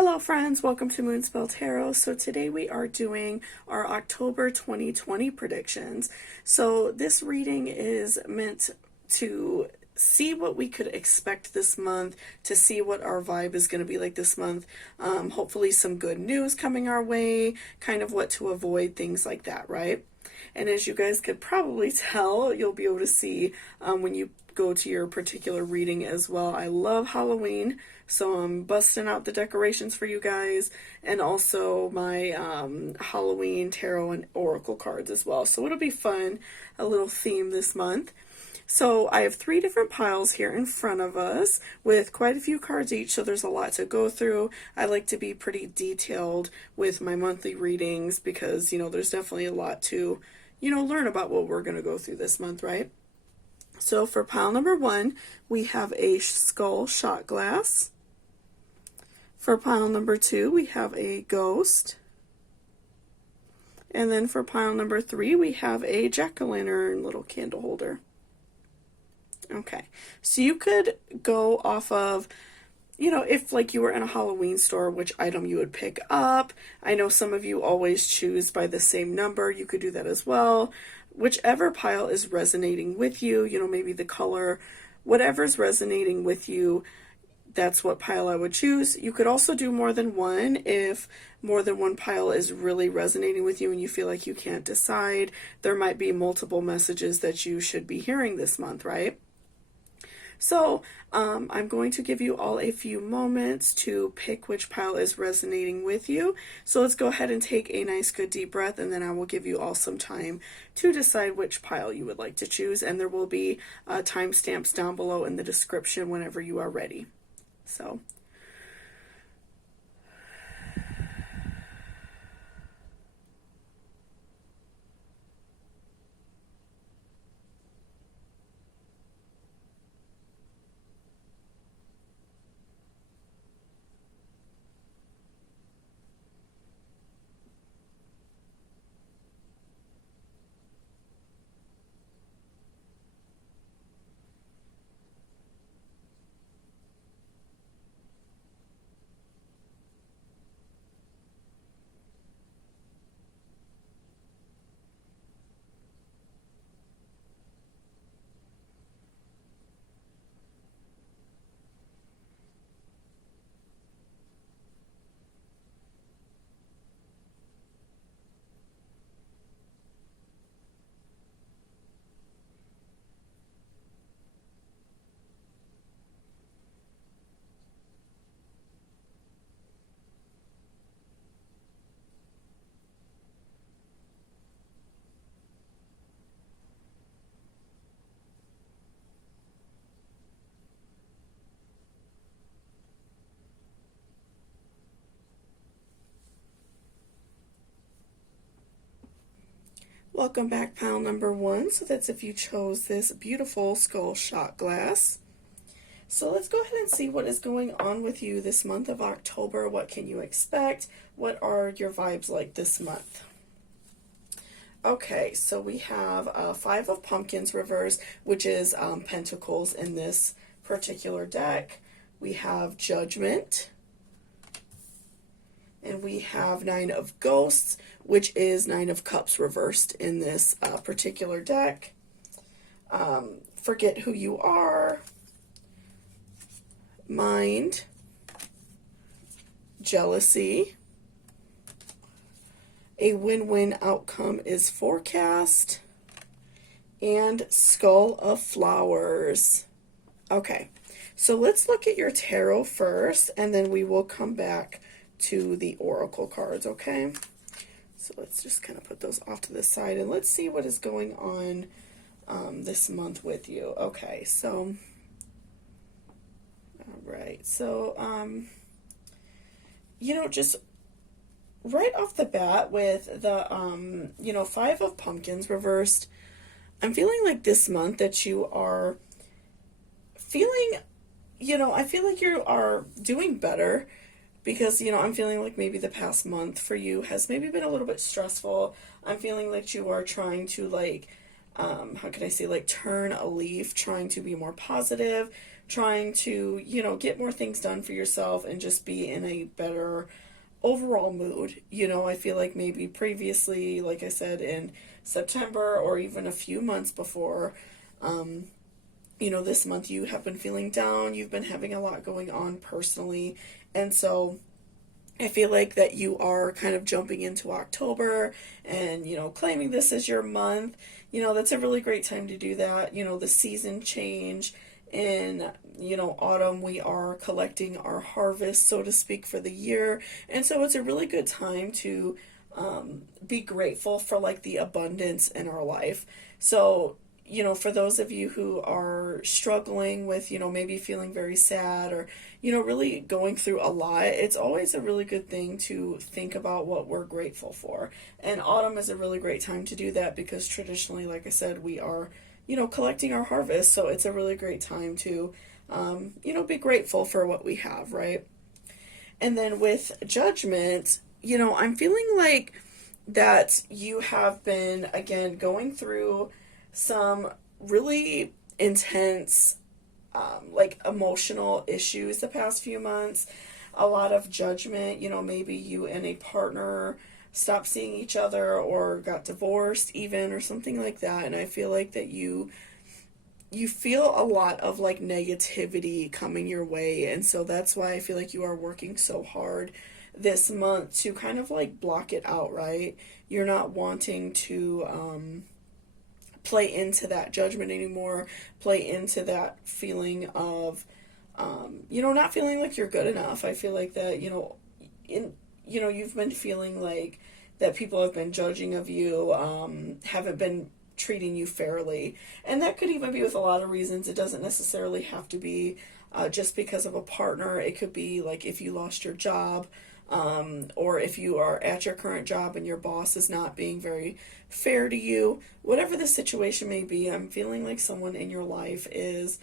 Hello friends, welcome to Moonspell Tarot. So today we are doing our October 2020 predictions. So this reading is meant to see what we could expect this month, to see what our vibe is going to be like this month. Hopefully some good news coming our way, kind of what to avoid, things like that, right? And as you guys could probably tell, you'll be able to see when you go to your particular reading as well. I love Halloween, so I'm busting out the decorations for you guys, and also my Halloween tarot and oracle cards as well. So it'll be fun, a little theme this month. So I have 3 different piles here in front of us with quite a few cards each, so there's a lot to go through. I like to be pretty detailed with my monthly readings because, there's definitely a lot to, learn about what we're going to go through this month, right? So for pile number 1, we have a skull shot glass. For pile number 2, we have a ghost. And then for pile number 3, we have a jack-o'-lantern little candle holder. Okay, so you could go off of, if like you were in a Halloween store, which item you would pick up. I know some of you always choose by the same number. You could do that as well. Whichever pile is resonating with you, maybe the color, whatever's resonating with you, that's what pile I would choose. You could also do more than one if more than one pile is really resonating with you and you feel like you can't decide. There might be multiple messages that you should be hearing this month, right? So I'm going to give you all a few moments to pick which pile is resonating with you. So let's go ahead and take a nice good deep breath, and then I will give you all some time to decide which pile you would like to choose, and there will be timestamps down below in the description whenever you are ready. So welcome back, pile number 1. So that's if you chose this beautiful skull shot glass. So let's go ahead and see what is going on with you this month of October. What can you expect? What are your vibes like this month? Okay, so we have 5 of Pumpkins reversed, which is Pentacles in this particular deck. We have Judgment. And we have 9 of Ghosts, which is 9 of Cups reversed in this particular deck. Forget Who You Are. Mind. Jealousy. A win-win outcome is forecast. And Skull of Flowers. Okay, so let's look at your tarot first, and then we will come back to the oracle cards, okay? So let's just kind of put those off to the side, and let's see what is going on this month with you. Okay, so, all right, so, just right off the bat with the, 5 of Pumpkins reversed, I'm feeling like this month that you are feeling, I feel like you are doing better. Because, I'm feeling like maybe the past month for you has maybe been a little bit stressful. I'm feeling like you are trying to, how can I say, turn a leaf, trying to be more positive, trying to, get more things done for yourself and just be in a better overall mood. I feel like maybe previously, like I said, in September or even a few months before, this month you have been feeling down, you've been having a lot going on personally, and so I feel like that you are kind of jumping into October and, claiming this as your month. That's a really great time to do that. The season change in, autumn, we are collecting our harvest, so to speak, for the year. And so it's a really good time to be grateful for like the abundance in our life. So, for those of you who are struggling with, maybe feeling very sad or, really going through a lot, it's always a really good thing to think about what we're grateful for. And autumn is a really great time to do that because traditionally, like I said, we are, collecting our harvest. So it's a really great time to, be grateful for what we have, right? And then with judgment, I'm feeling like that you have been, again, going through some really intense, like emotional issues the past few months, a lot of judgment, maybe you and a partner stopped seeing each other or got divorced even or something like that. And I feel like that you feel a lot of like negativity coming your way. And so that's why I feel like you are working so hard this month to kind of like block it out, right? You're not wanting to, play into that judgment anymore, play into that feeling of, not feeling like you're good enough. I feel like that, you've been feeling like that people have been judging of you, haven't been treating you fairly. And that could even be with a lot of reasons. It doesn't necessarily have to be just because of a partner. It could be like if you lost your job, or if you are at your current job and your boss is not being very fair to you, whatever the situation may be, I'm feeling like someone in your life is,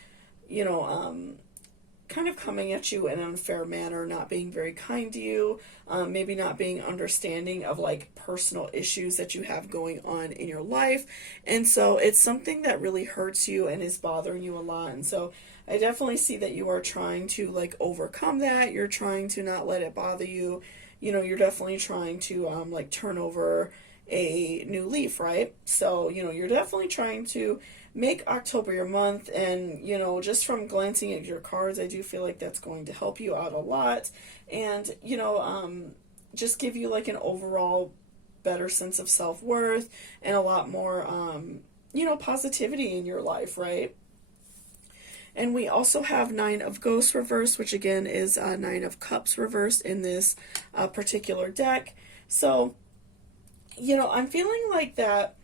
kind of coming at you in an unfair manner, not being very kind to you, maybe not being understanding of like personal issues that you have going on in your life. And so it's something that really hurts you and is bothering you a lot. And so I definitely see that you are trying to like overcome that. You're trying to not let it bother you. You're definitely trying to like turn over a new leaf, right? So, you're definitely trying to make October your month. And, just from glancing at your cards, I do feel like that's going to help you out a lot. And, just give you like an overall better sense of self-worth and a lot more, positivity in your life, right? And we also have Nine of Ghosts reversed, which again is Nine of Cups reversed in this particular deck. So, I'm feeling like that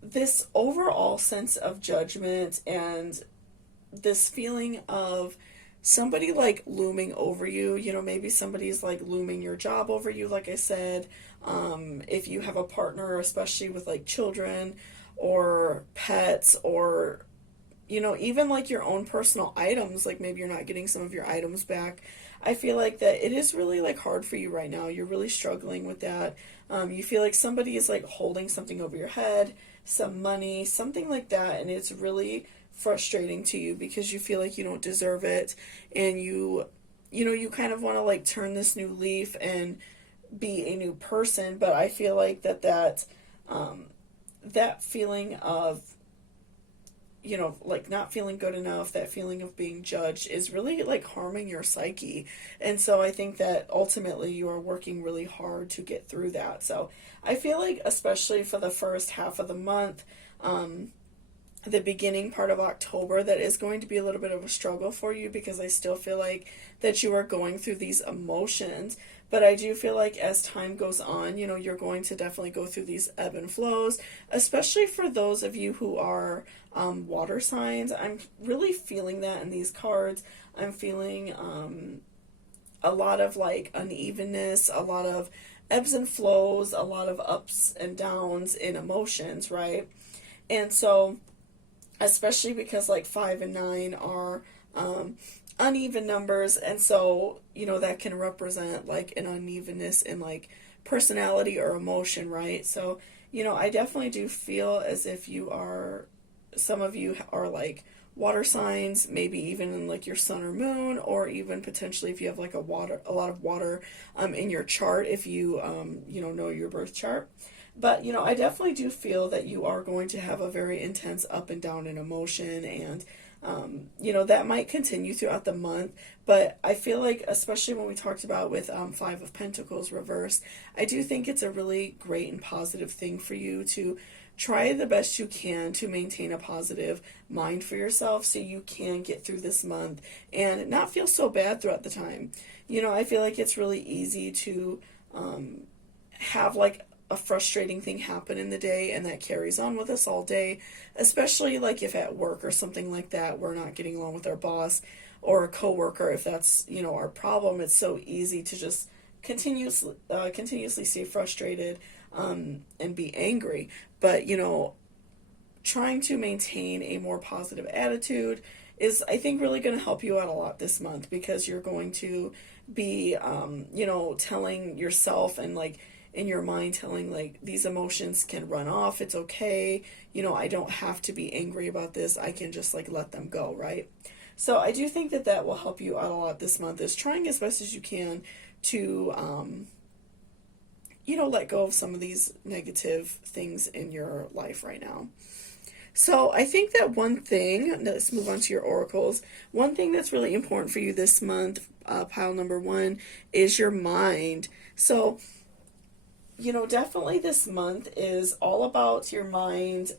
this overall sense of judgment and this feeling of somebody like looming over you, maybe somebody's like looming your job over you, like I said, if you have a partner, especially with like children or pets or even like your own personal items, like maybe you're not getting some of your items back. I feel like that it is really like hard for you right now. You're really struggling with that. You feel like somebody is like holding something over your head, some money, something like that. And it's really frustrating to you because you feel like you don't deserve it. And you kind of want to like turn this new leaf and be a new person. But I feel like that feeling of, like not feeling good enough, that feeling of being judged is really like harming your psyche. And so I think that ultimately you are working really hard to get through that. So I feel like especially for the first half of the month, the beginning part of October, that is going to be a little bit of a struggle for you because I still feel like that you are going through these emotions. But I do feel like as time goes on, you're going to definitely go through these ebb and flows, especially for those of you who are water signs. I'm really feeling that in these cards. I'm feeling a lot of like unevenness, a lot of ebbs and flows, a lot of ups and downs in emotions, right? And so, especially because like 5 and 9 are uneven numbers, and so that can represent like an unevenness in like personality or emotion, right? So I definitely do feel as if some of you are like water signs, maybe even in like your sun or moon, or even potentially if you have like a lot of water in your chart, if you know your birth chart. But I definitely do feel that you are going to have a very intense up and down in emotion, and that might continue throughout the month. But I feel like, especially when we talked about with Five of Pentacles reversed, I do think it's a really great and positive thing for you to try the best you can to maintain a positive mind for yourself so you can get through this month and not feel so bad throughout the time. I feel like it's really easy to have like a frustrating thing happen in the day, and that carries on with us all day, especially like if at work or something like that we're not getting along with our boss or a coworker. If that's our problem, it's so easy to just continuously stay frustrated and be angry. But trying to maintain a more positive attitude is, I think, really going to help you out a lot this month, because you're going to be telling yourself and like in your mind, telling like these emotions can run off, it's okay, I don't have to be angry about this, I can just like let them go, right? So I do think that that will help you out a lot this month, is trying as best as you can to let go of some of these negative things in your life right now. So I think that one thing, let's move on to your oracles. One thing that's really important for you this month, pile number one, is your mind. So definitely this month is all about your mind,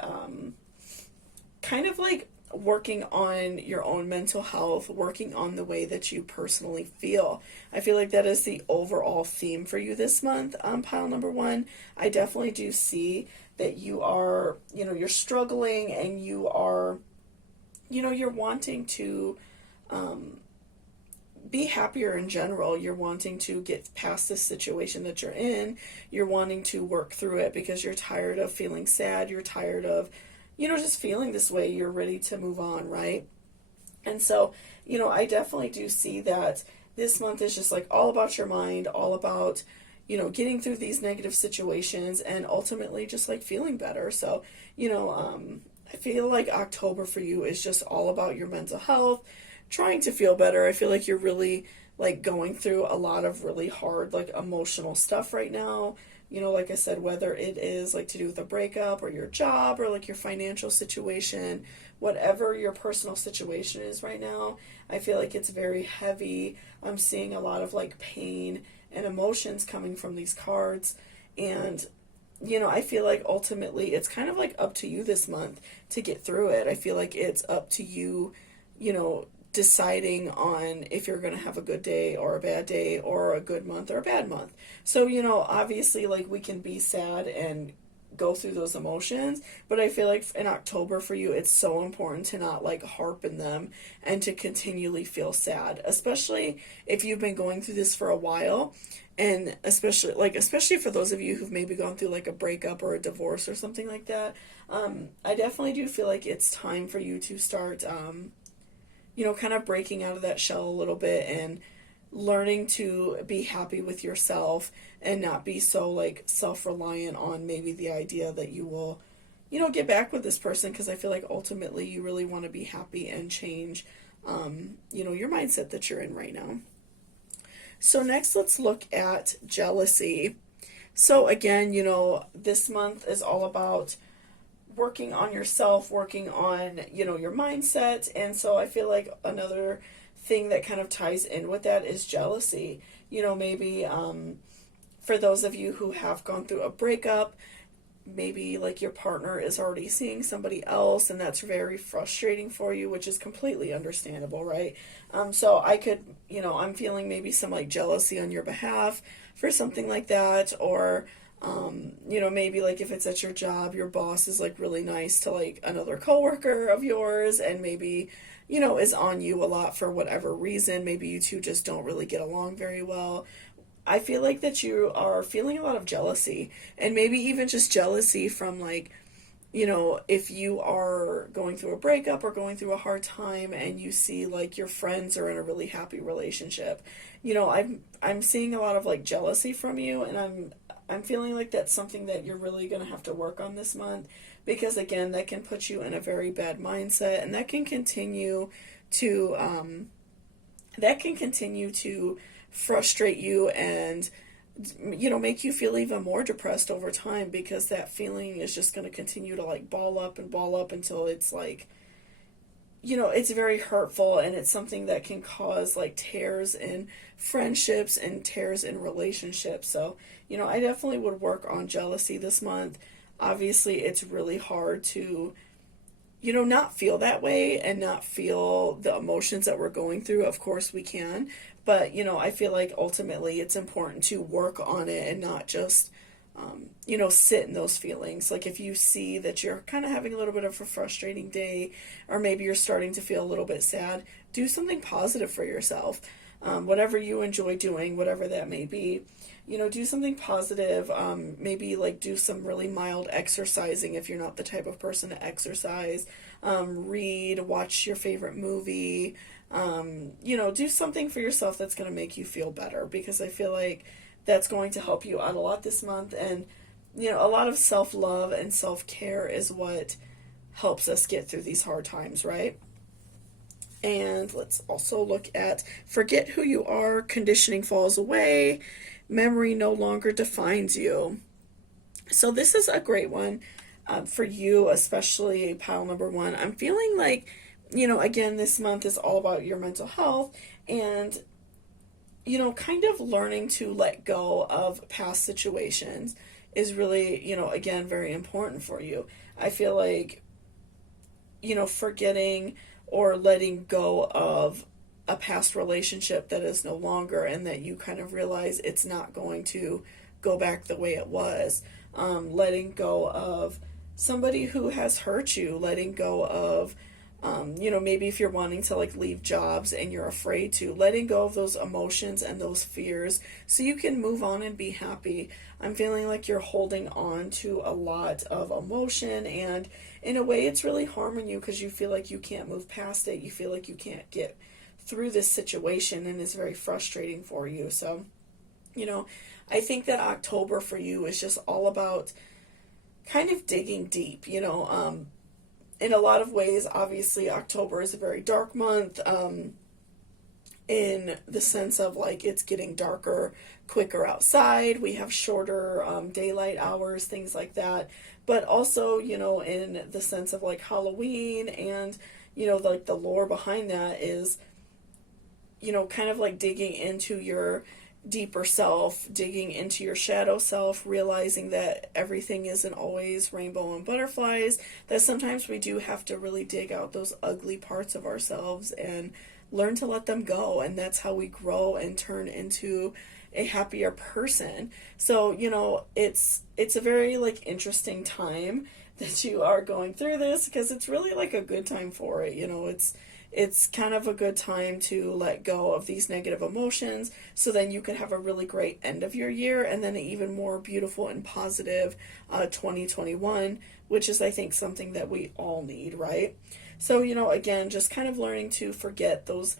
kind of like working on your own mental health, working on the way that you personally feel. I feel like that is the overall theme for you this month, pile number one. I definitely do see that you are, you're struggling, and you are, you're wanting to be happier in general. You're wanting to get past this situation that you're in. You're wanting to work through it because you're tired of feeling sad. You're tired of, just feeling this way. You're ready to move on, right? And so, I definitely do see that this month is just like all about your mind, all about, getting through these negative situations and ultimately just like feeling better. So, I feel like October for you is just all about your mental health, trying to feel better. I feel like you're really like going through a lot of really hard like emotional stuff right now. Like I said, whether it is like to do with a breakup or your job or like your financial situation, whatever your personal situation is right now, I feel like it's very heavy. I'm seeing a lot of like pain and emotions coming from these cards. And I feel like ultimately it's kind of like up to you this month to get through it. I feel like it's up to you, deciding on if you're going to have a good day or a bad day, or a good month or a bad month. So, obviously like we can be sad and go through those emotions, but I feel like in October for you, it's so important to not like harp in them and to continually feel sad, especially if you've been going through this for a while. And especially for those of you who've maybe gone through like a breakup or a divorce or something like that, I definitely do feel like it's time for you to start kind of breaking out of that shell a little bit and learning to be happy with yourself and not be so like self-reliant on maybe the idea that you will, get back with this person, because I feel like ultimately you really want to be happy and change, your mindset that you're in right now. So next, let's look at jealousy. So again, this month is all about working on yourself, working on, your mindset. And so I feel like another thing that kind of ties in with that is jealousy. Maybe for those of you who have gone through a breakup, maybe like your partner is already seeing somebody else, and that's very frustrating for you, which is completely understandable, right? So I could, I'm feeling maybe some like jealousy on your behalf for something like that. Or maybe like if it's at your job, your boss is like really nice to like another coworker of yours, and maybe, is on you a lot for whatever reason. Maybe you two just don't really get along very well. I feel like that you are feeling a lot of jealousy, and maybe even just jealousy from like, if you are going through a breakup or going through a hard time and you see like your friends are in a really happy relationship. I'm seeing a lot of like jealousy from you, and I'm feeling like that's something that you're really going to have to work on this month, because again, that can put you in a very bad mindset, and that can continue to frustrate you and make you feel even more depressed over time, because that feeling is just going to continue to like ball up and ball up until it's like, it's very hurtful, and it's something that can cause like tears in friendships and tears in relationships. So, I definitely would work on jealousy this month. Obviously, it's really hard to, not feel that way and not feel the emotions that we're going through. Of course, we can. But, I feel like ultimately it's important to work on it and not just, sit in those feelings. Like if you see that you're kind of having a little bit of a frustrating day, or maybe you're starting to feel a little bit sad, do something positive for yourself. Whatever you enjoy doing, whatever that may be, do something positive. Maybe like do some really mild exercising if you're not the type of person to exercise. Read, watch your favorite movie. Do something for yourself that's going to make you feel better, because I feel like that's going to help you out a lot this month. And, a lot of self-love and self-care is what helps us get through these hard times, right? And let's also look at forget who you are, conditioning falls away, memory no longer defines you. So this is a great one for you, especially pile number one. I'm feeling like, again, this month is all about your mental health, and, kind of learning to let go of past situations is really, again, very important for you. I feel like, forgetting or letting go of a past relationship that is no longer, and that you kind of realize it's not going to go back the way it was. Letting go of somebody who has hurt you, letting go of, maybe if you're wanting to like leave jobs and you're afraid to, letting go of those emotions and those fears so you can move on and be happy. I'm feeling like you're holding on to a lot of emotion, and in a way it's really harming you, because you feel like you can't move past it. You feel like you can't get through this situation, and it's very frustrating for you. So, I think that October for you is just all about kind of digging deep, in a lot of ways. Obviously, October is a very dark month, in the sense of like it's getting darker quicker outside. We have shorter daylight hours, things like that. But also, in the sense of like Halloween, and, like the lore behind that is, kind of like digging into your deeper self, digging into your shadow self, realizing that everything isn't always rainbow and butterflies, that sometimes we do have to really dig out those ugly parts of ourselves and learn to let them go. And that's how we grow and turn into a happier person. So, it's a very like interesting time that you are going through this, because it's really like a good time for it. It's kind of a good time to let go of these negative emotions, so then you can have a really great end of your year, and then an even more beautiful and positive 2021, which is, I think, something that we all need, right? So, again, just kind of learning to forget those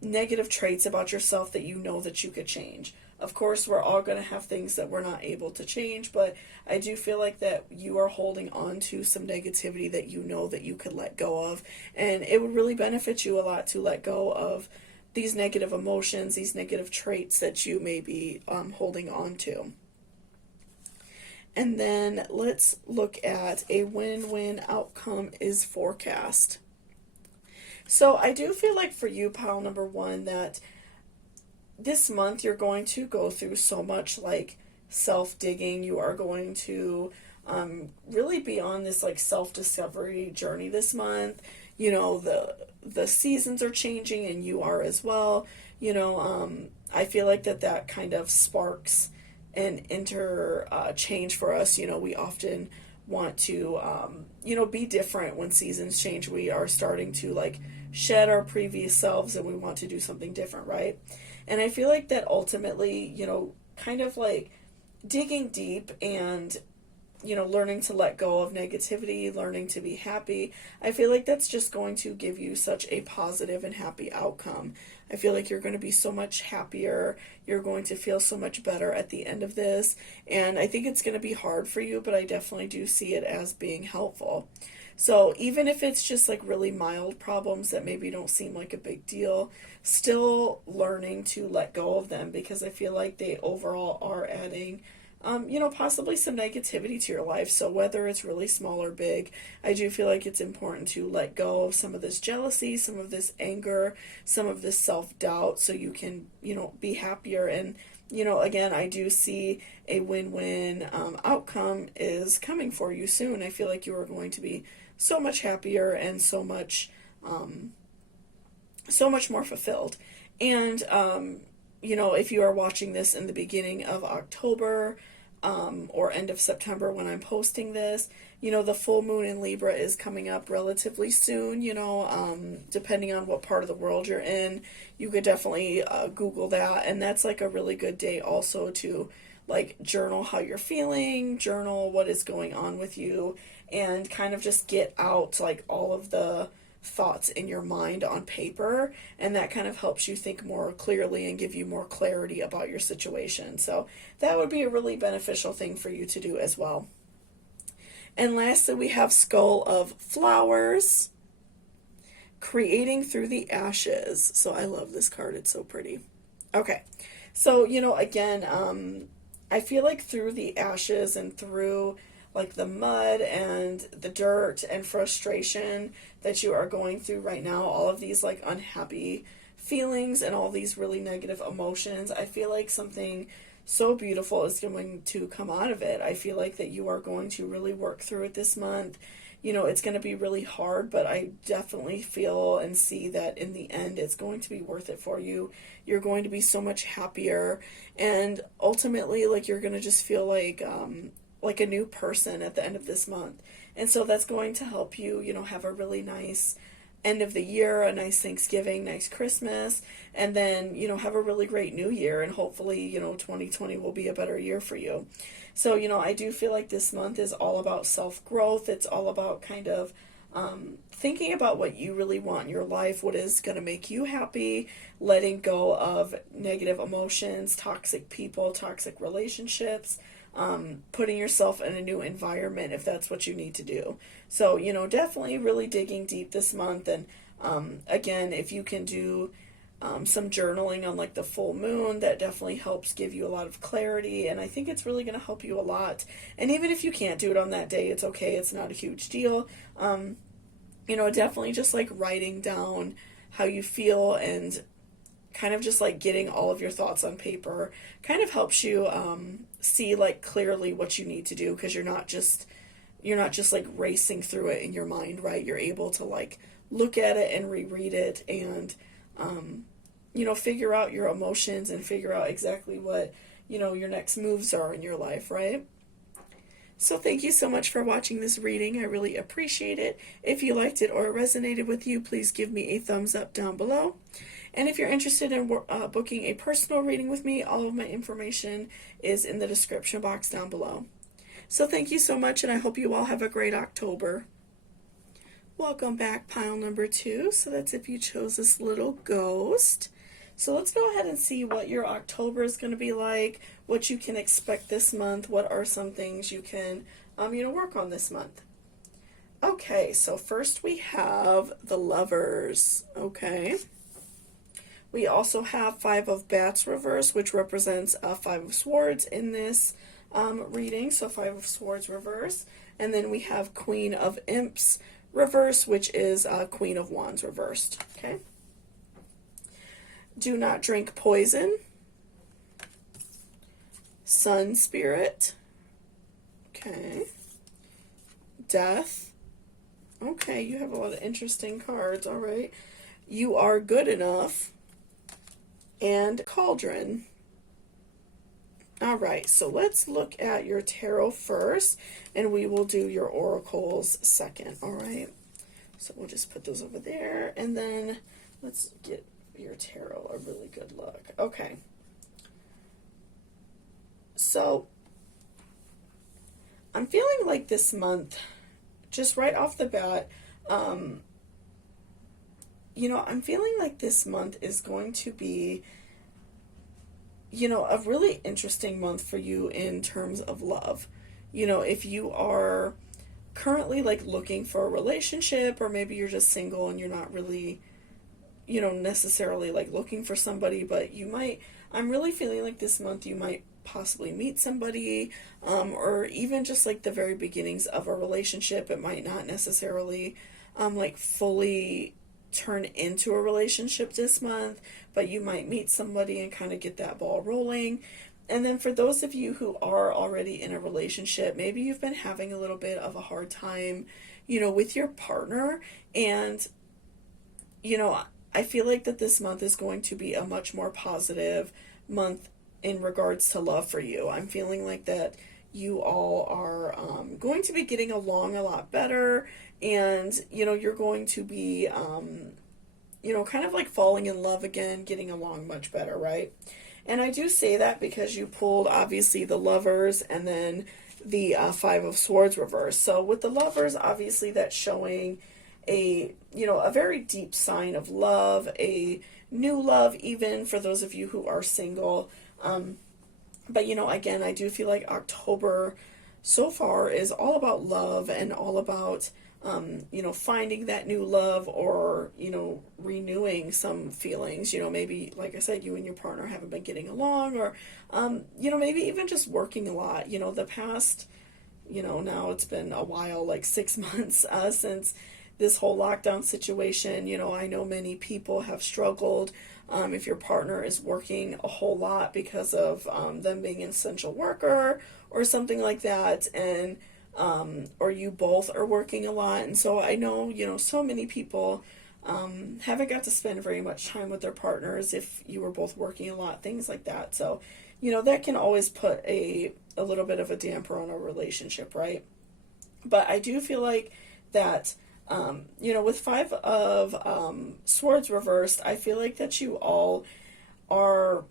negative traits about yourself that that you could change. Of course, we're all going to have things that we're not able to change, but I do feel like that you are holding on to some negativity that that you could let go of, and it would really benefit you a lot to let go of these negative emotions, these negative traits that you may be holding on to. And then let's look at a win-win outcome is forecast. So I do feel like for you, pile number one, that this month you're going to go through so much like self-digging. You are going to really be on this like self-discovery journey this month. The seasons are changing, and you are as well. I feel like that kind of sparks an change for us. We often want to be different when seasons change. We are starting to like shed our previous selves, and we want to do something different, right? And I feel like that ultimately, kind of like digging deep and learning to let go of negativity, learning to be happy. I feel like that's just going to give you such a positive and happy outcome. I feel like you're going to be so much happier. You're going to feel so much better at the end of this. And I think it's going to be hard for you, but I definitely do see it as being helpful. So even if it's just like really mild problems that maybe don't seem like a big deal, still learning to let go of them, because I feel like they overall are adding possibly some negativity to your life. So whether it's really small or big, I do feel like it's important to let go of some of this jealousy, some of this anger, some of this self-doubt, so you can, be happier. And, again, I do see a win-win outcome is coming for you soon. I feel like you are going to be so much happier and so much more fulfilled. And, if you are watching this in the beginning of October, or end of September when I'm posting this, the full moon in Libra is coming up relatively soon, depending on what part of the world you're in. You could definitely Google that, and that's like a really good day also to like journal how you're feeling, journal what is going on with you, and kind of just get out like all of the thoughts in your mind on paper, and that kind of helps you think more clearly and give you more clarity about your situation. So that would be a really beneficial thing for you to do as well. And lastly, we have Skull of Flowers, creating through the ashes. So I love this card, it's so pretty. Okay, so again, I feel like through the ashes and through like the mud and the dirt and frustration that you are going through right now, all of these like unhappy feelings and all these really negative emotions, I feel like something so beautiful is going to come out of it. I feel like that you are going to really work through it this month. It's going to be really hard, but I definitely feel and see that in the end it's going to be worth it for you. You're going to be so much happier, and ultimately like you're going to just feel like a new person at the end of this month. And so that's going to help you, have a really nice end of the year, a nice Thanksgiving, nice Christmas, and then, have a really great new year. And hopefully, 2020 will be a better year for you. So, I do feel like this month is all about self-growth. It's all about kind of thinking about what you really want in your life, what is going to make you happy, letting go of negative emotions, toxic people, toxic relationships, putting yourself in a new environment if that's what you need to do. So, definitely really digging deep this month. And again, if you can do some journaling on like the full moon, that definitely helps give you a lot of clarity, and I think it's really going to help you a lot. And even if you can't do it on that day, it's okay, it's not a huge deal. Definitely just like writing down how you feel and kind of just like getting all of your thoughts on paper kind of helps you see like clearly what you need to do, because you're not just like racing through it in your mind, right? You're able to like look at it and reread it and figure out your emotions and figure out exactly what your next moves are in your life, right? So thank you so much for watching this reading. I really appreciate it. If you liked it or resonated with you, please give me a thumbs up down below. And if you're interested in booking a personal reading with me, all of my information is in the description box down below. So thank you so much, and I hope you all have a great October. Welcome back, pile number 2. So that's if you chose this little ghost. So let's go ahead and see what your October is going to be like, what you can expect this month, what are some things you can, work on this month. Okay, so first we have the Lovers, okay. We also have 5 of Bats reverse, which represents 5 of Swords in this reading, so 5 of Swords reverse. And then we have Queen of Imps reverse, which is Queen of Wands reversed, okay. Do not drink poison. Sun Spirit. Okay. Death. Okay, you have a lot of interesting cards, all right. You are good enough. And Cauldron. All right, so let's look at your tarot first, and we will do your oracles second, all right? So we'll just put those over there, and then let's get your tarot a really good look. Okay. So I'm feeling like this month, just right off the bat, I'm feeling like this month is going to be, a really interesting month for you in terms of love. If you are currently like looking for a relationship, or maybe you're just single and you're not really, necessarily like looking for somebody, but I'm really feeling like this month you might possibly meet somebody, or even just like the very beginnings of a relationship. It might not necessarily, like fully turn into a relationship this month, but you might meet somebody and kind of get that ball rolling. And then for those of you who are already in a relationship, maybe you've been having a little bit of a hard time, with your partner. And, I feel like that this month is going to be a much more positive month in regards to love for you. I'm feeling like that you all are going to be getting along a lot better, and you're going to be kind of like falling in love again, getting along much better, right? And I do say that because you pulled obviously the Lovers and then the Five of Swords reverse. So with the Lovers, obviously that's showing a very deep sign of love, a new love, even for those of you who are single. But again, I do feel like October so far is all about love and all about, finding that new love, or, renewing some feelings. Maybe, like I said, you and your partner haven't been getting along, or, maybe even just working a lot. The past, now it's been a while, like 6 months since this whole lockdown situation. I know many people have struggled. If your partner is working a whole lot because of them being an essential worker or something like that, and or you both are working a lot. And so I know, so many people haven't got to spend very much time with their partners if you were both working a lot, things like that. So, that can always put a little bit of a damper on a relationship, right? But I do feel like that, with Five of Swords reversed, I feel like that you all are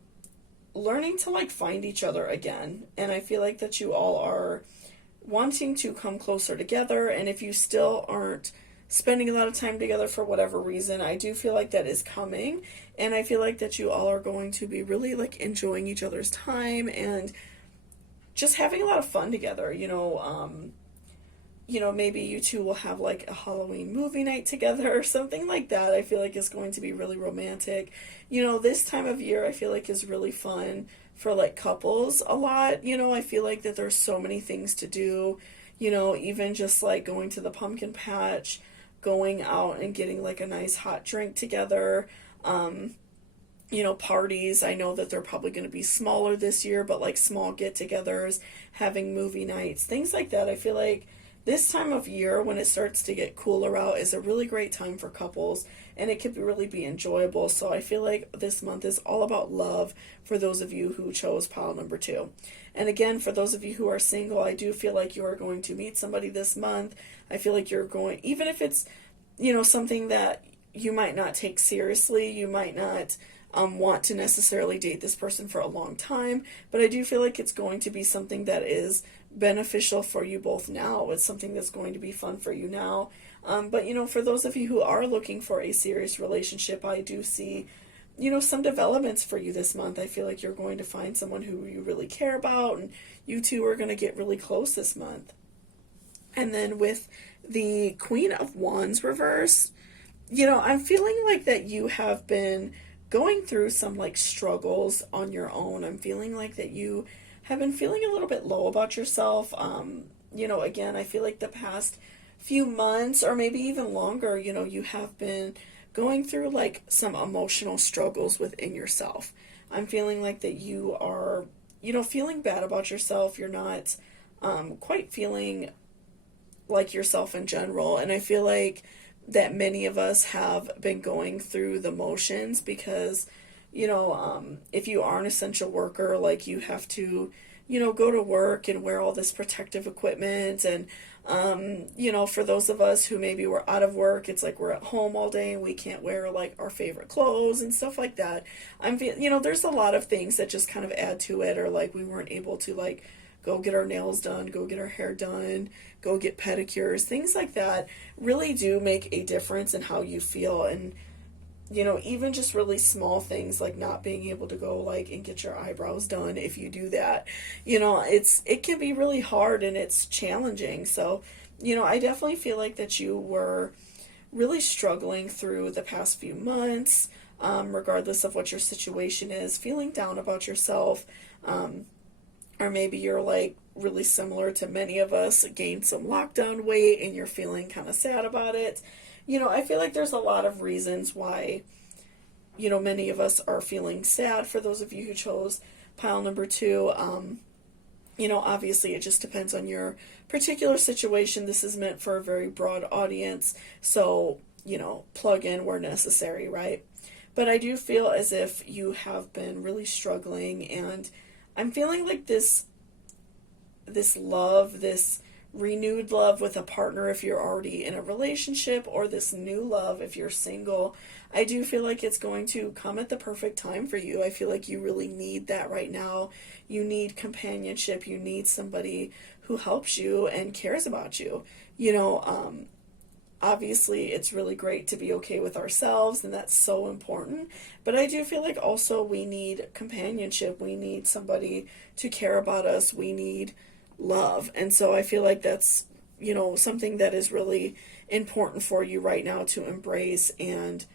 learning to like find each other again. And I feel like that you all are wanting to come closer together. And if you still aren't spending a lot of time together for whatever reason, I do feel like that is coming. And I feel like that you all are going to be really like enjoying each other's time and just having a lot of fun together. Maybe you two will have like a Halloween movie night together or something like that. I feel like it's going to be really romantic. This time of year I feel like is really fun for like couples a lot. I feel like that there's so many things to do, even just like going to the pumpkin patch, going out and getting like a nice hot drink together, parties. I know that they're probably going to be smaller this year, but like small get-togethers, having movie nights, things like that. I feel like this time of year, when it starts to get cooler out, is a really great time for couples, and it could really be enjoyable. So I feel like this month is all about love for those of you who chose pile number 2. And again, for those of you who are single, I do feel like you are going to meet somebody this month. I feel like you're going, even if it's, something that you might not take seriously, you might not want to necessarily date this person for a long time, but I do feel like it's going to be something that is beneficial for you both now. It's something that's going to be fun for you now. But for those of you who are looking for a serious relationship, I do see, some developments for you this month. I feel like you're going to find someone who you really care about, and you two are going to get really close this month. And then with the Queen of Wands reverse, I'm feeling like that you have been going through some like struggles on your own. I'm feeling like that you have been feeling a little bit low about yourself. Again, I feel like the past few months, or maybe even longer, you have been going through like some emotional struggles within yourself. I'm feeling like that you are, feeling bad about yourself. You're not quite feeling like yourself in general. And I feel like that many of us have been going through the motions because, if you are an essential worker, like you have to, go to work and wear all this protective equipment. And, for those of us who maybe we're out of work, it's like we're at home all day and we can't wear like our favorite clothes and stuff like that. There's a lot of things that just kind of add to it, or like we weren't able to like go get our nails done, go get our hair done, go get pedicures, things like that really do make a difference in how you feel. And even just really small things like not being able to go like and get your eyebrows done. If you do that, it can be really hard and it's challenging. So I definitely feel like that you were really struggling through the past few months, regardless of what your situation is, feeling down about yourself, or maybe you're like really similar to many of us, gained some lockdown weight and you're feeling kind of sad about it. I feel like there's a lot of reasons why, many of us are feeling sad. For those of you who chose pile number 2, obviously it just depends on your particular situation. This is meant for a very broad audience, so, plug in where necessary, right? But I do feel as if you have been really struggling, and I'm feeling like this love, this renewed love with a partner if you're already in a relationship, or this new love if you're single. I do feel like it's going to come at the perfect time for you. I feel like you really need that right now. You need companionship. You need somebody who helps you and cares about you. Obviously it's really great to be okay with ourselves, and that's so important. But I do feel like also we need companionship. We need somebody to care about us. We need love. And so I feel like that's, something that is really important for you right now to embrace and,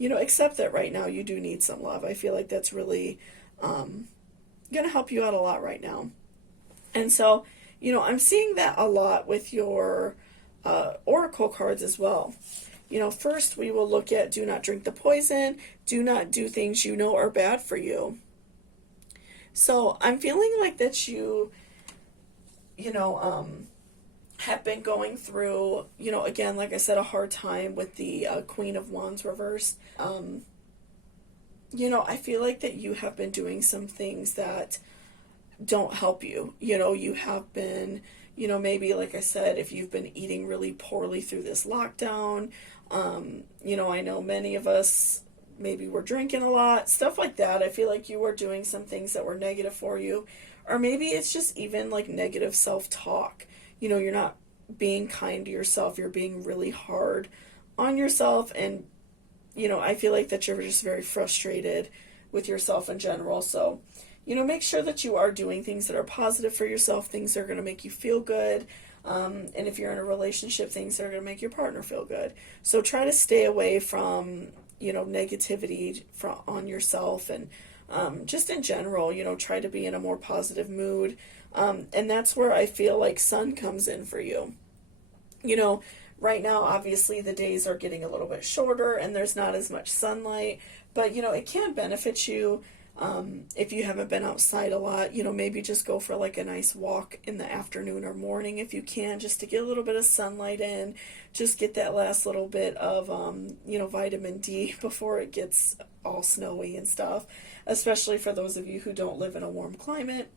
accept that right now you do need some love. I feel like that's really going to help you out a lot right now. And so, I'm seeing that a lot with your oracle cards as well. First we will look at do not drink the poison, do not do things you know are bad for you. So I'm feeling like that you have been going through, again, like I said, a hard time with the Queen of Wands reversed. I feel like that you have been doing some things that don't help you. You have been, maybe, like I said, if you've been eating really poorly through this lockdown, I know many of us maybe were drinking a lot, stuff like that. I feel like you were doing some things that were negative for you. Or maybe it's just even like negative self-talk. You're not being kind to yourself. You're being really hard on yourself. And, I feel like that you're just very frustrated with yourself in general. So, make sure that you are doing things that are positive for yourself, things that are going to make you feel good. And if you're in a relationship, things that are going to make your partner feel good. So try to stay away from, negativity on yourself, and just in general, try to be in a more positive mood. And that's where I feel like sun comes in for you. Right now, obviously the days are getting a little bit shorter and there's not as much sunlight, but it can benefit you. If you haven't been outside a lot, maybe just go for like a nice walk in the afternoon or morning if you can, just to get a little bit of sunlight in, just get that last little bit of, vitamin D before it gets all snowy and stuff, especially for those of you who don't live in a warm climate.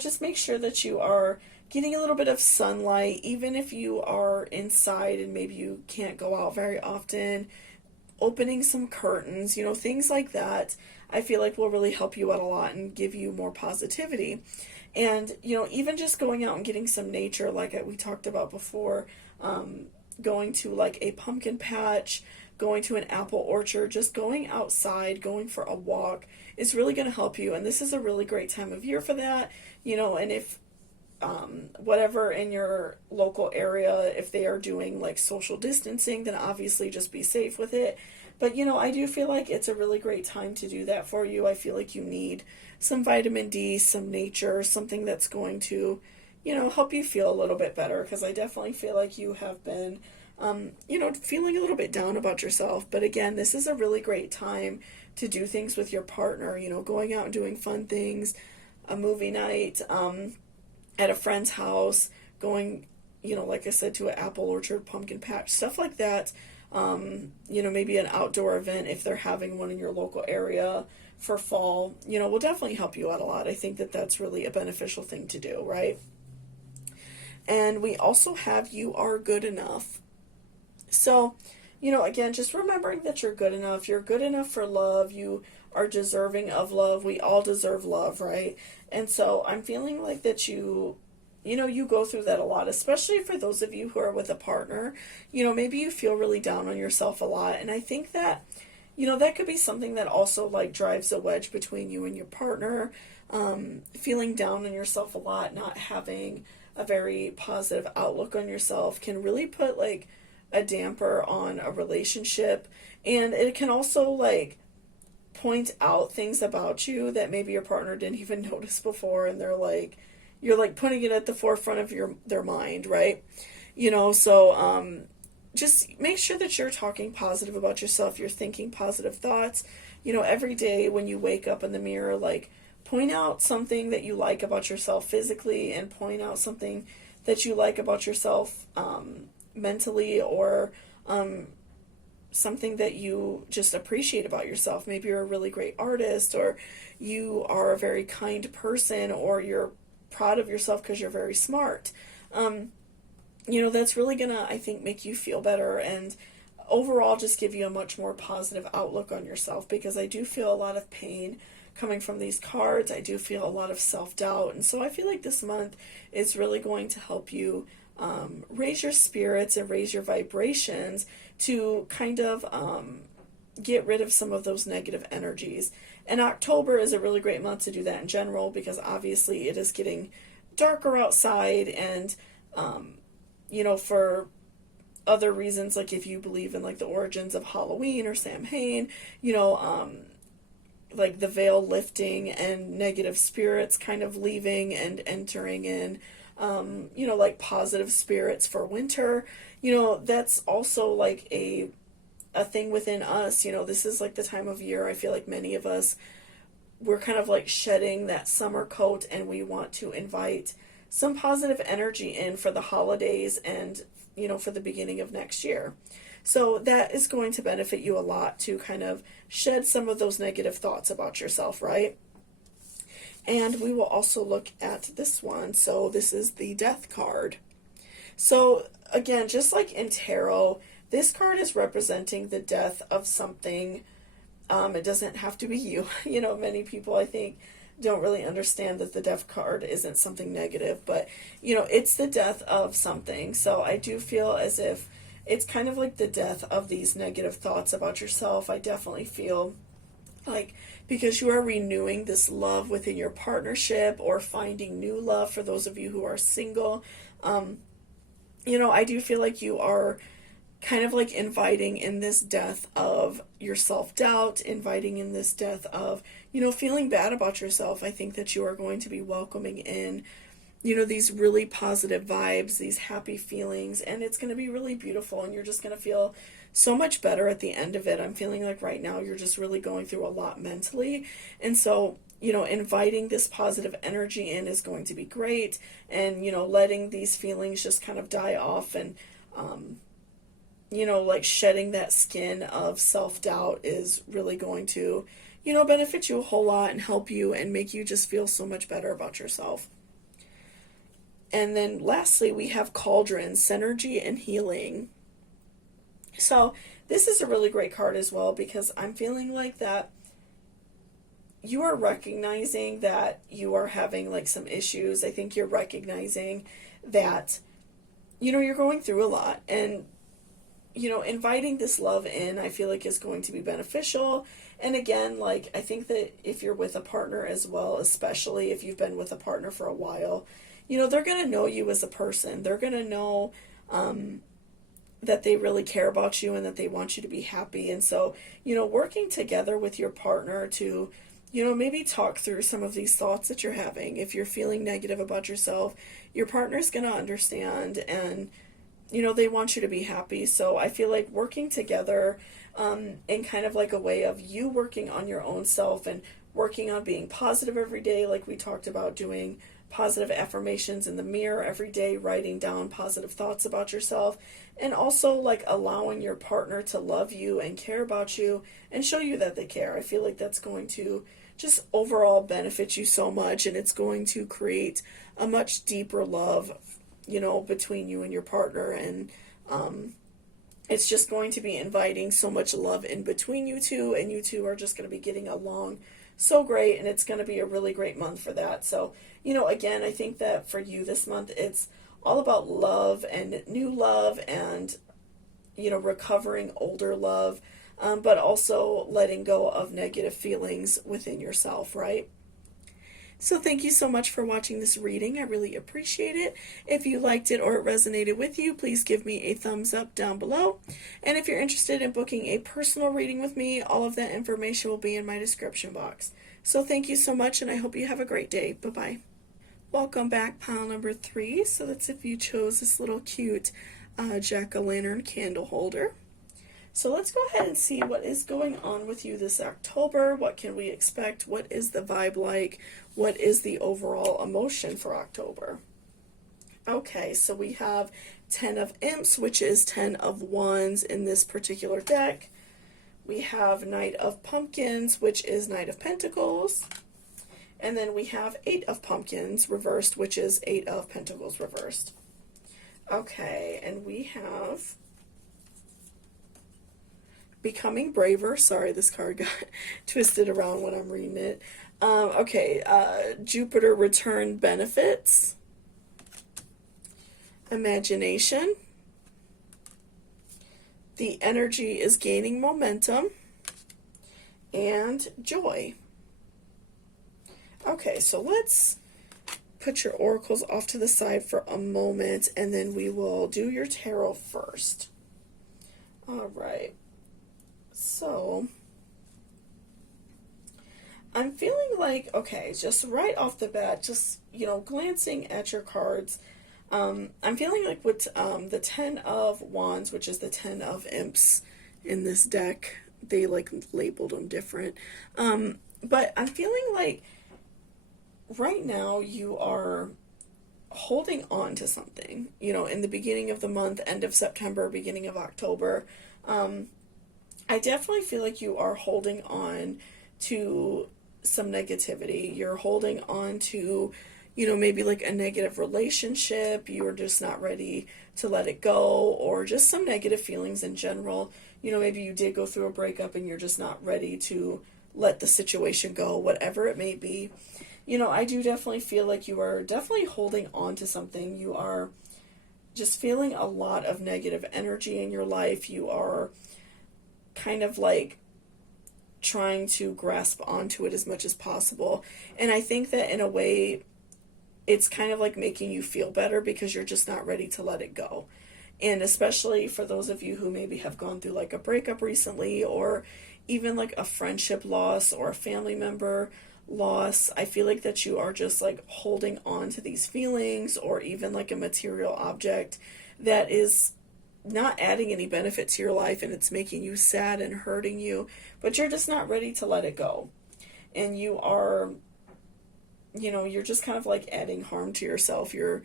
Just make sure that you are getting a little bit of sunlight, even if you are inside and maybe you can't go out very often, opening some curtains, things like that. I feel like will really help you out a lot and give you more positivity. And, even just going out and getting some nature, like we talked about before, going to like a pumpkin patch, going to an apple orchard, just going outside, going for a walk is really going to help you. And this is a really great time of year for that, and if whatever in your local area, if they are doing like social distancing, then obviously just be safe with it. But, I do feel like it's a really great time to do that for you. I feel like you need some vitamin D, some nature, something that's going to, help you feel a little bit better. Because I definitely feel like you have been, feeling a little bit down about yourself. But again, this is a really great time to do things with your partner, going out and doing fun things, a movie night, at a friend's house, going, like I said, to an apple orchard, pumpkin patch, stuff like that. Maybe an outdoor event if they're having one in your local area for fall, will definitely help you out a lot. I think that that's really a beneficial thing to do, right? And we also have you are good enough. So, again, just remembering that you're good enough. You're good enough for love. You are deserving of love. We all deserve love, right? And so I'm feeling like that you go through that a lot, especially for those of you who are with a partner. Maybe you feel really down on yourself a lot. And I think that, that could be something that also like drives a wedge between you and your partner. Feeling down on yourself a lot, not having a very positive outlook on yourself can really put like a damper on a relationship. And it can also like point out things about you that maybe your partner didn't even notice before, and you're like putting it at the forefront of their mind, right? So just make sure that you're talking positive about yourself. You're thinking positive thoughts. Every day when you wake up in the mirror, like point out something that you like about yourself physically, and point out something that you like about yourself mentally, or something that you just appreciate about yourself. Maybe you're a really great artist, or you are a very kind person, or you're proud of yourself because you're very smart. That's really gonna, I think, make you feel better, and overall just give you a much more positive outlook on yourself, because I do feel a lot of pain coming from these cards. I do feel a lot of self-doubt, and so I feel like this month is really going to help you raise your spirits and raise your vibrations to kind of get rid of some of those negative energies. And October is a really great month to do that in general, because obviously it is getting darker outside, and for other reasons, like if you believe in like the origins of Halloween or Samhain, like the veil lifting and negative spirits kind of leaving and entering in, like positive spirits for winter. That's also like a thing within us. This is like the time of year, I feel like many of us, we're kind of like shedding that summer coat, and we want to invite some positive energy in for the holidays and, for the beginning of next year. So that is going to benefit you a lot, to kind of shed some of those negative thoughts about yourself, right? And we will also look at this one. So this is the Death card. So again, just like in tarot, this card is representing the death of something. It doesn't have to be you. Many people, I think, don't really understand that the Death card isn't something negative, but, it's the death of something. So I do feel as if it's kind of like the death of these negative thoughts about yourself. I definitely feel like, because you are renewing this love within your partnership, or finding new love for those of you who are single. I do feel like you are kind of like inviting in this death of your self-doubt, inviting in this death of, feeling bad about yourself. I think that you are going to be welcoming in, these really positive vibes, these happy feelings, and it's going to be really beautiful, and you're just going to feel so much better at the end of it. I'm feeling like right now you're just really going through a lot mentally, and so, inviting this positive energy in is going to be great, and, letting these feelings just kind of die off, and, like shedding that skin of self-doubt is really going to, benefit you a whole lot, and help you and make you just feel so much better about yourself. And then lastly, we have Cauldron, Synergy and Healing. So this is a really great card as well, because I'm feeling like that you are recognizing that you are having like some issues. I think you're recognizing that, you're going through a lot, and, inviting this love in, I feel like is going to be beneficial. And again, like, I think that if you're with a partner as well, especially if you've been with a partner for a while, they're going to know you as a person. They're going to know that they really care about you, and that they want you to be happy. And so, working together with your partner to, maybe talk through some of these thoughts that you're having. If you're feeling negative about yourself, your partner's going to understand, and, they want you to be happy. So I feel like working together in kind of like a way of you working on your own self, and working on being positive every day, like we talked about, doing positive affirmations in the mirror every day, writing down positive thoughts about yourself, and also like allowing your partner to love you and care about you and show you that they care. I feel like that's going to just overall benefit you so much, and it's going to create a much deeper love, between you and your partner. And It's just going to be inviting so much love in between you two, and you two are just going to be getting along so great, and it's going to be a really great month for that. So, again, I think that for you this month, it's all about love and new love and, recovering older love, but also letting go of negative feelings within yourself, right? So thank you so much for watching this reading. I really appreciate it. If you liked it or it resonated with you, please give me a thumbs up down below. And if you're interested in booking a personal reading with me, all of that information will be in my description box. So thank you so much, and I hope you have a great day. Bye-bye. Welcome back, pile number 3. So that's if you chose this little cute jack-o'-lantern candle holder. So let's go ahead and see what is going on with you this October. What can we expect? What is the vibe like? What is the overall emotion for October? Okay, so we have 10 of Imps, which is 10 of Wands in this particular deck. We have Knight of Pumpkins, which is Knight of Pentacles. And then we have 8 of Pumpkins reversed, which is 8 of Pentacles reversed. Okay, and we have Becoming Braver. Sorry, this card got twisted around when I'm reading it. Jupiter Return Benefits. Imagination. The energy is gaining momentum. And Joy. Okay, so let's put your oracles off to the side for a moment, and then we will do your tarot first. All right. So, I'm feeling like, okay, just right off the bat, just, glancing at your cards, I'm feeling like with the 10 of Wands, which is the 10 of Imps in this deck, they, labeled them different. But I'm feeling like right now you are holding on to something, in the beginning of the month, end of September, beginning of October. I definitely feel like you are holding on to some negativity. You're holding on to, maybe like a negative relationship. You are just not ready to let it go, or just some negative feelings in general. Maybe you did go through a breakup and you're just not ready to let the situation go, whatever it may be. I do definitely feel like you are definitely holding on to something. You are just feeling a lot of negative energy in your life. You are kind of like trying to grasp onto it as much as possible. And I think that in a way, it's kind of like making you feel better because you're just not ready to let it go. And especially for those of you who maybe have gone through like a breakup recently, or even like a friendship loss or a family member loss, I feel like that you are just like holding on to these feelings, or even like a material object that is not adding any benefit to your life, and it's making you sad and hurting you, but you're just not ready to let it go. And you are, you're just kind of like adding harm to yourself. You're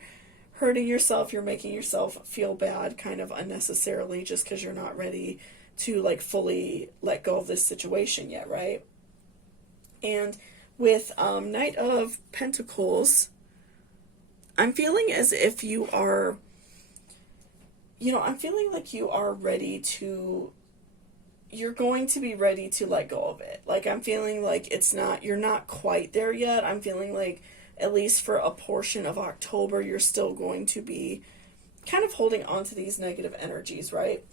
hurting yourself. You're making yourself feel bad kind of unnecessarily, just because you're not ready to like fully let go of this situation yet, right? And with Knight of Pentacles, I'm feeling as if you are, I'm feeling like you are ready to, you're going to be ready to let go of it. Like, I'm feeling like you're not quite there yet. I'm feeling like, at least for a portion of October, you're still going to be kind of holding on to these negative energies, right?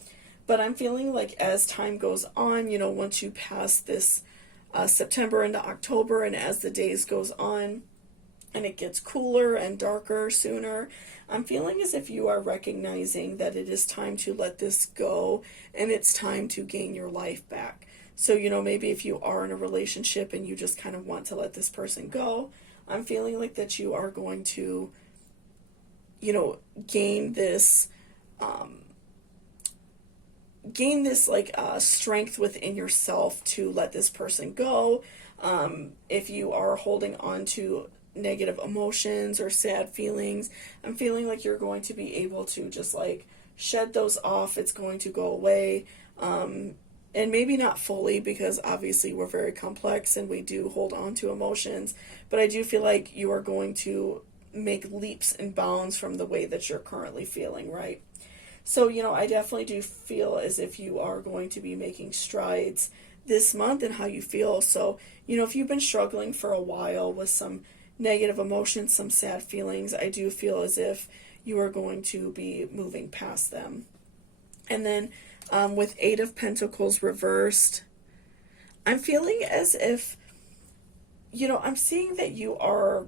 But I'm feeling like as time goes on, once you pass this September into October, and as the days goes on, and it gets cooler and darker sooner, I'm feeling as if you are recognizing that it is time to let this go, and it's time to gain your life back. So, maybe if you are in a relationship and you just kind of want to let this person go, I'm feeling like that you are going to, gain this strength within yourself to let this person go. If you are holding on to negative emotions or sad feelings, I'm feeling like you're going to be able to just like shed those off. It's going to go away. And maybe not fully, because obviously we're very complex and we do hold on to emotions, but I do feel like you are going to make leaps and bounds from the way that you're currently feeling, right? So, I definitely do feel as if you are going to be making strides this month in how you feel. So, if you've been struggling for a while with some negative emotions, some sad feelings, I do feel as if you are going to be moving past them. And then with Eight of Pentacles reversed, I'm feeling as if, I'm seeing that you're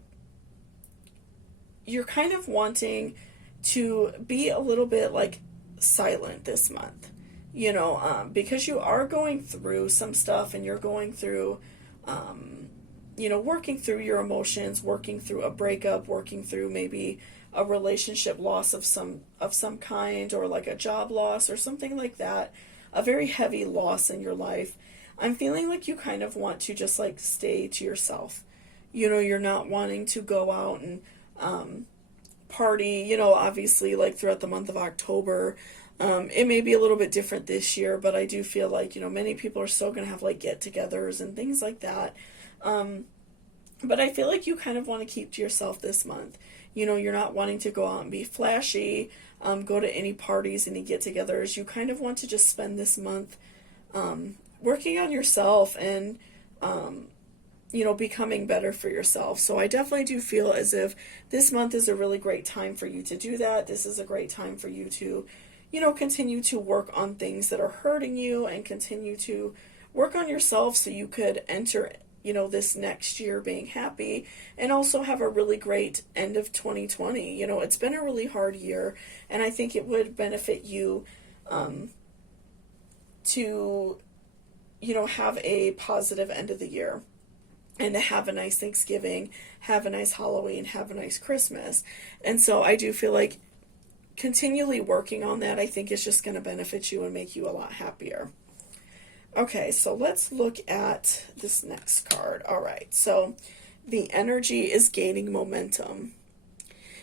kind of wanting to be a little bit like silent this month, because you are going through some stuff and you're going through, working through your emotions, working through a breakup, working through maybe a relationship loss of some kind, or like a job loss or something like that, a very heavy loss in your life. I'm feeling like you kind of want to just like stay to yourself. You're not wanting to go out and party, obviously like throughout the month of October. It may be a little bit different this year, but I do feel like, many people are still going to have like get-togethers and things like that. But I feel like you kind of want to keep to yourself this month. You're not wanting to go out and be flashy, go to any parties, any get-togethers. You kind of want to just spend this month working on yourself and, becoming better for yourself. So I definitely do feel as if this month is a really great time for you to do that. This is a great time for you to, continue to work on things that are hurting you and continue to work on yourself so you could enter, this next year being happy and also have a really great end of 2020. It's been a really hard year, and I think it would benefit you to, have a positive end of the year and to have a nice Thanksgiving, have a nice Halloween, have a nice Christmas. And so I do feel like continually working on that, I think, is just going to benefit you and make you a lot happier. Okay, so let's look at this next card. All right, so the energy is gaining momentum.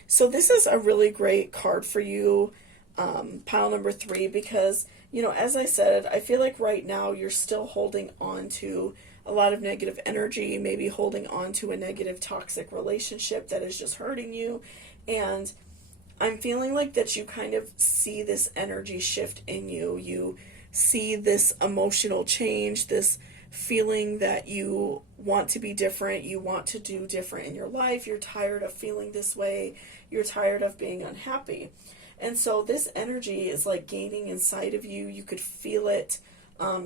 So this is a really great card for you, pile number 3, because, as I said, I feel like right now you're still holding on to a lot of negative energy, maybe holding on to a negative toxic relationship that is just hurting you. And I'm feeling like that you kind of see this energy shift in you. You see this emotional change, this feeling that you want to be different, you want to do different in your life, you're tired of feeling this way, you're tired of being unhappy. And so this energy is like gaining inside of you. You could feel it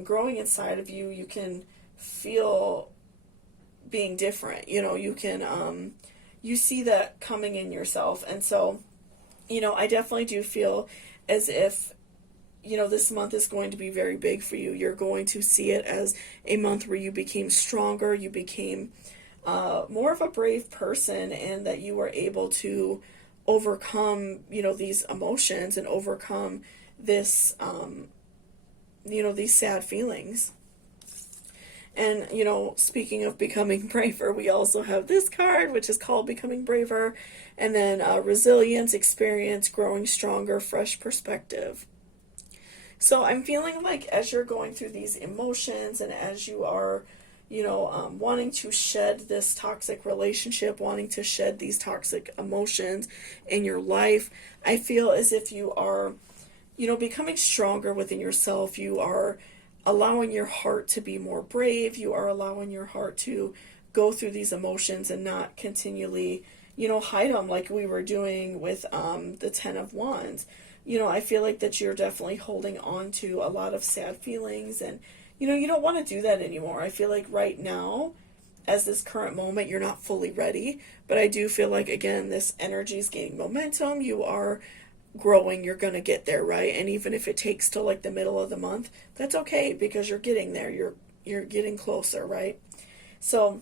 growing inside of you. You can feel being different. You can, you see that coming in yourself. And so, I definitely do feel as if, this month is going to be very big for you. You're going to see it as a month where you became stronger, you became more of a brave person, and that you were able to overcome, these emotions and overcome this, these sad feelings. And, speaking of becoming braver, we also have this card, which is called Becoming Braver. And then resilience, experience, growing stronger, fresh perspective. So I'm feeling like as you're going through these emotions and as you are, wanting to shed this toxic relationship, wanting to shed these toxic emotions in your life, I feel as if you are, becoming stronger within yourself. You are allowing your heart to be more brave. You are allowing your heart to go through these emotions and not continually, hide them like we were doing with the Ten of Wands. I feel like that you're definitely holding on to a lot of sad feelings, and, you don't want to do that anymore. I feel like right now, as this current moment, you're not fully ready, but I do feel like, again, this energy is gaining momentum. You are growing, you're going to get there, right? And even if it takes till like the middle of the month, that's okay, because you're getting there. You're getting closer, right? So,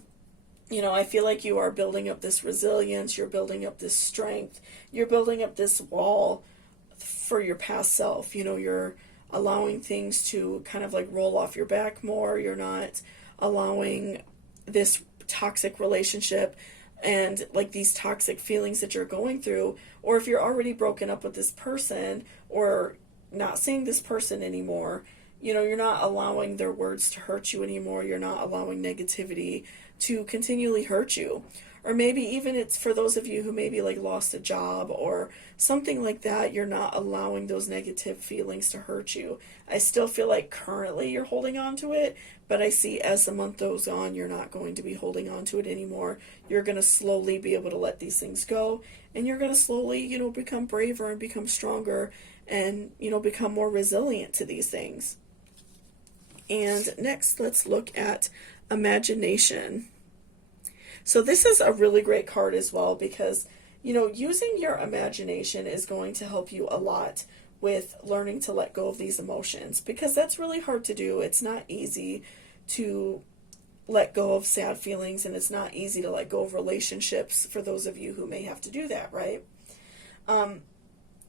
I feel like you are building up this resilience, you're building up this strength, you're building up this wall for your past self. You're allowing things to kind of like roll off your back more. You're not allowing this toxic relationship and like these toxic feelings that you're going through, or if you're already broken up with this person or not seeing this person anymore, you're not allowing their words to hurt you anymore. You're not allowing negativity to continually hurt you. Or maybe even it's for those of you who maybe like lost a job or something like that. You're not allowing those negative feelings to hurt you. I still feel like currently you're holding on to it, but I see as the month goes on, you're not going to be holding on to it anymore. You're going to slowly be able to let these things go, and you're going to slowly, become braver and become stronger and, become more resilient to these things. And next, let's look at imagination. So this is a really great card as well because, using your imagination is going to help you a lot with learning to let go of these emotions, because that's really hard to do. It's not easy to let go of sad feelings, and it's not easy to let go of relationships for those of you who may have to do that, right?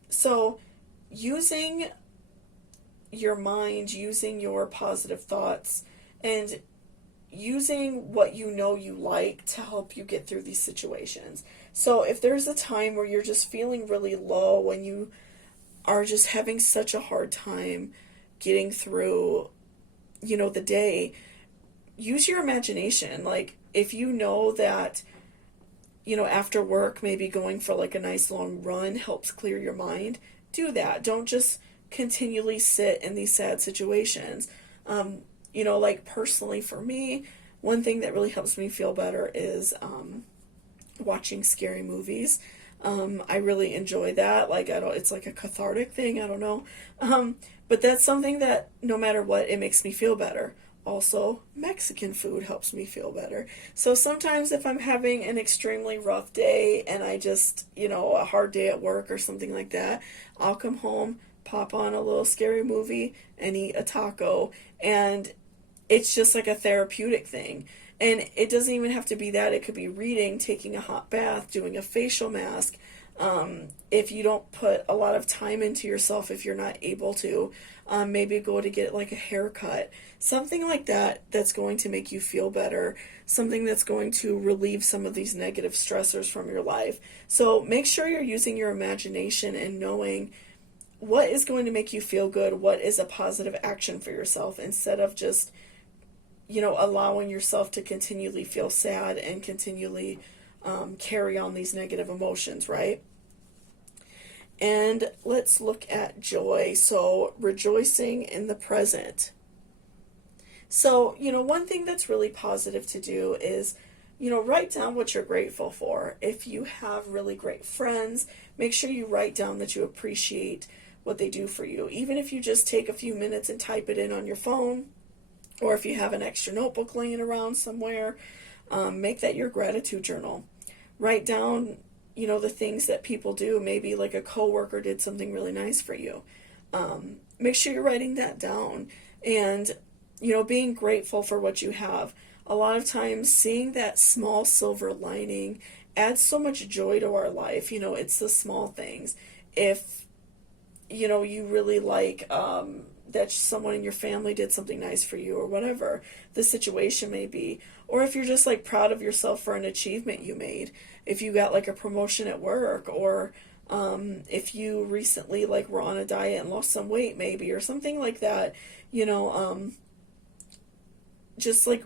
So using your mind, using your positive thoughts, and using what you like to help you get through these situations. So if there's a time where you're just feeling really low and you are just having such a hard time getting through, the day, use your imagination. Like if you know that, after work, maybe going for like a nice long run helps clear your mind, do that. Don't just continually sit in these sad situations. Like personally for me, one thing that really helps me feel better is watching scary movies. I really enjoy that. Like it's like a cathartic thing. I don't know. But that's something that no matter what, it makes me feel better. Also, Mexican food helps me feel better. So sometimes if I'm having an extremely rough day and I just, a hard day at work or something like that, I'll come home, pop on a little scary movie and eat a taco. And it's just like a therapeutic thing. And it doesn't even have to be that. It could be reading, taking a hot bath, doing a facial mask. If you don't put a lot of time into yourself, if you're not able to, maybe go to get like a haircut. Something like that that's going to make you feel better. Something that's going to relieve some of these negative stressors from your life. So make sure you're using your imagination and knowing what is going to make you feel good, what is a positive action for yourself, instead of just allowing yourself to continually feel sad and continually carry on these negative emotions, right? And let's look at joy. So rejoicing in the present. So, one thing that's really positive to do is, write down what you're grateful for. If you have really great friends, make sure you write down that you appreciate what they do for you. Even if you just take a few minutes and type it in on your phone, or if you have an extra notebook laying around somewhere, make that your gratitude journal. Write down, the things that people do. Maybe like a coworker did something really nice for you. Make sure you're writing that down. And, being grateful for what you have. A lot of times seeing that small silver lining adds so much joy to our life. It's the small things. If, you really like that someone in your family did something nice for you, or whatever the situation may be, or if you're just like proud of yourself for an achievement you made, if you got like a promotion at work, or if you recently like were on a diet and lost some weight maybe, or something like that, just like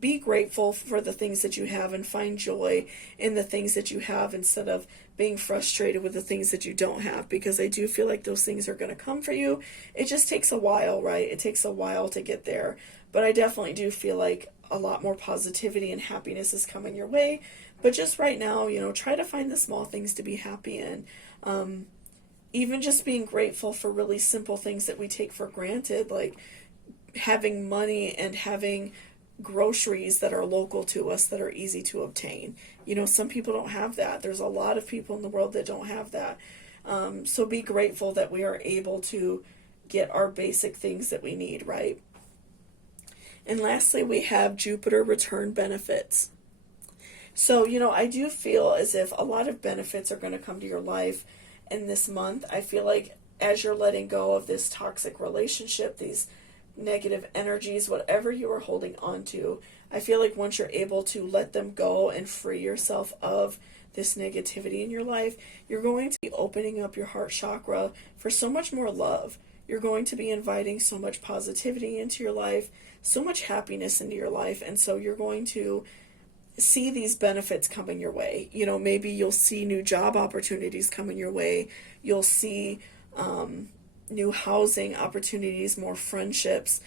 be grateful for the things that you have and find joy in the things that you have, instead of being frustrated with the things that you don't have, because I do feel like those things are going to come for you. It just takes a while, right? It takes a while to get there. But I definitely do feel like a lot more positivity and happiness is coming your way. But just right now, try to find the small things to be happy in. Even just being grateful for really simple things that we take for granted, like having money and having groceries that are local to us that are easy to obtain. Some people don't have that. There's a lot of people in the world that don't have that. So be grateful that we are able to get our basic things that we need, right? And lastly, we have Jupiter return benefits. So, I do feel as if a lot of benefits are going to come to your life in this month. I feel like as you're letting go of this toxic relationship, these negative energies, whatever you are holding on to, I feel like once you're able to let them go and free yourself of this negativity in your life, you're going to be opening up your heart chakra for so much more love. You're going to be inviting so much positivity into your life, so much happiness into your life, and so you're going to see these benefits coming your way. You know, maybe you'll see new job opportunities coming your way. You'll see new housing opportunities, more friendships,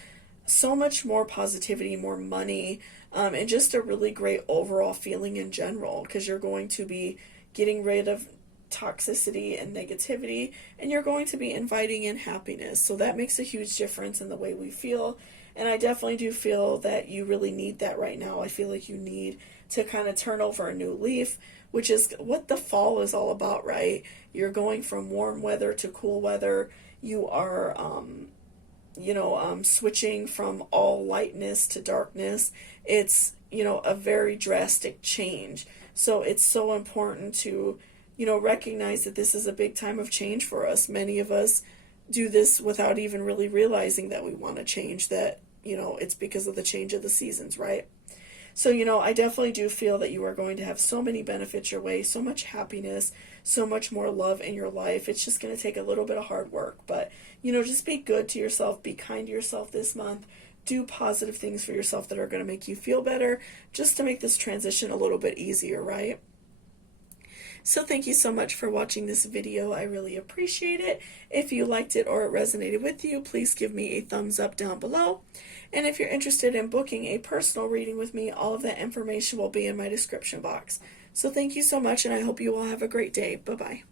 so much more positivity, more money, and just a really great overall feeling in general, because you're going to be getting rid of toxicity and negativity, and you're going to be inviting in happiness. So that makes a huge difference in the way we feel. And I definitely do feel that you really need that right now. I feel like you need to kind of turn over a new leaf, which is what the fall is all about, right? You're going from warm weather to cool weather. You are, switching from all lightness to darkness. It's, a very drastic change. So it's so important to, recognize that this is a big time of change for us. Many of us do this without even really realizing that we want to change, that, it's because of the change of the seasons, right? So, I definitely do feel that you are going to have so many benefits your way, so much happiness, so much more love in your life. It's just going to take a little bit of hard work, but, just be good to yourself, be kind to yourself this month, do positive things for yourself that are going to make you feel better, just to make this transition a little bit easier, right? So thank you so much for watching this video. I really appreciate it. If you liked it or it resonated with you, please give me a thumbs up down below. And if you're interested in booking a personal reading with me, all of that information will be in my description box. So thank you so much, and I hope you all have a great day. Bye-bye.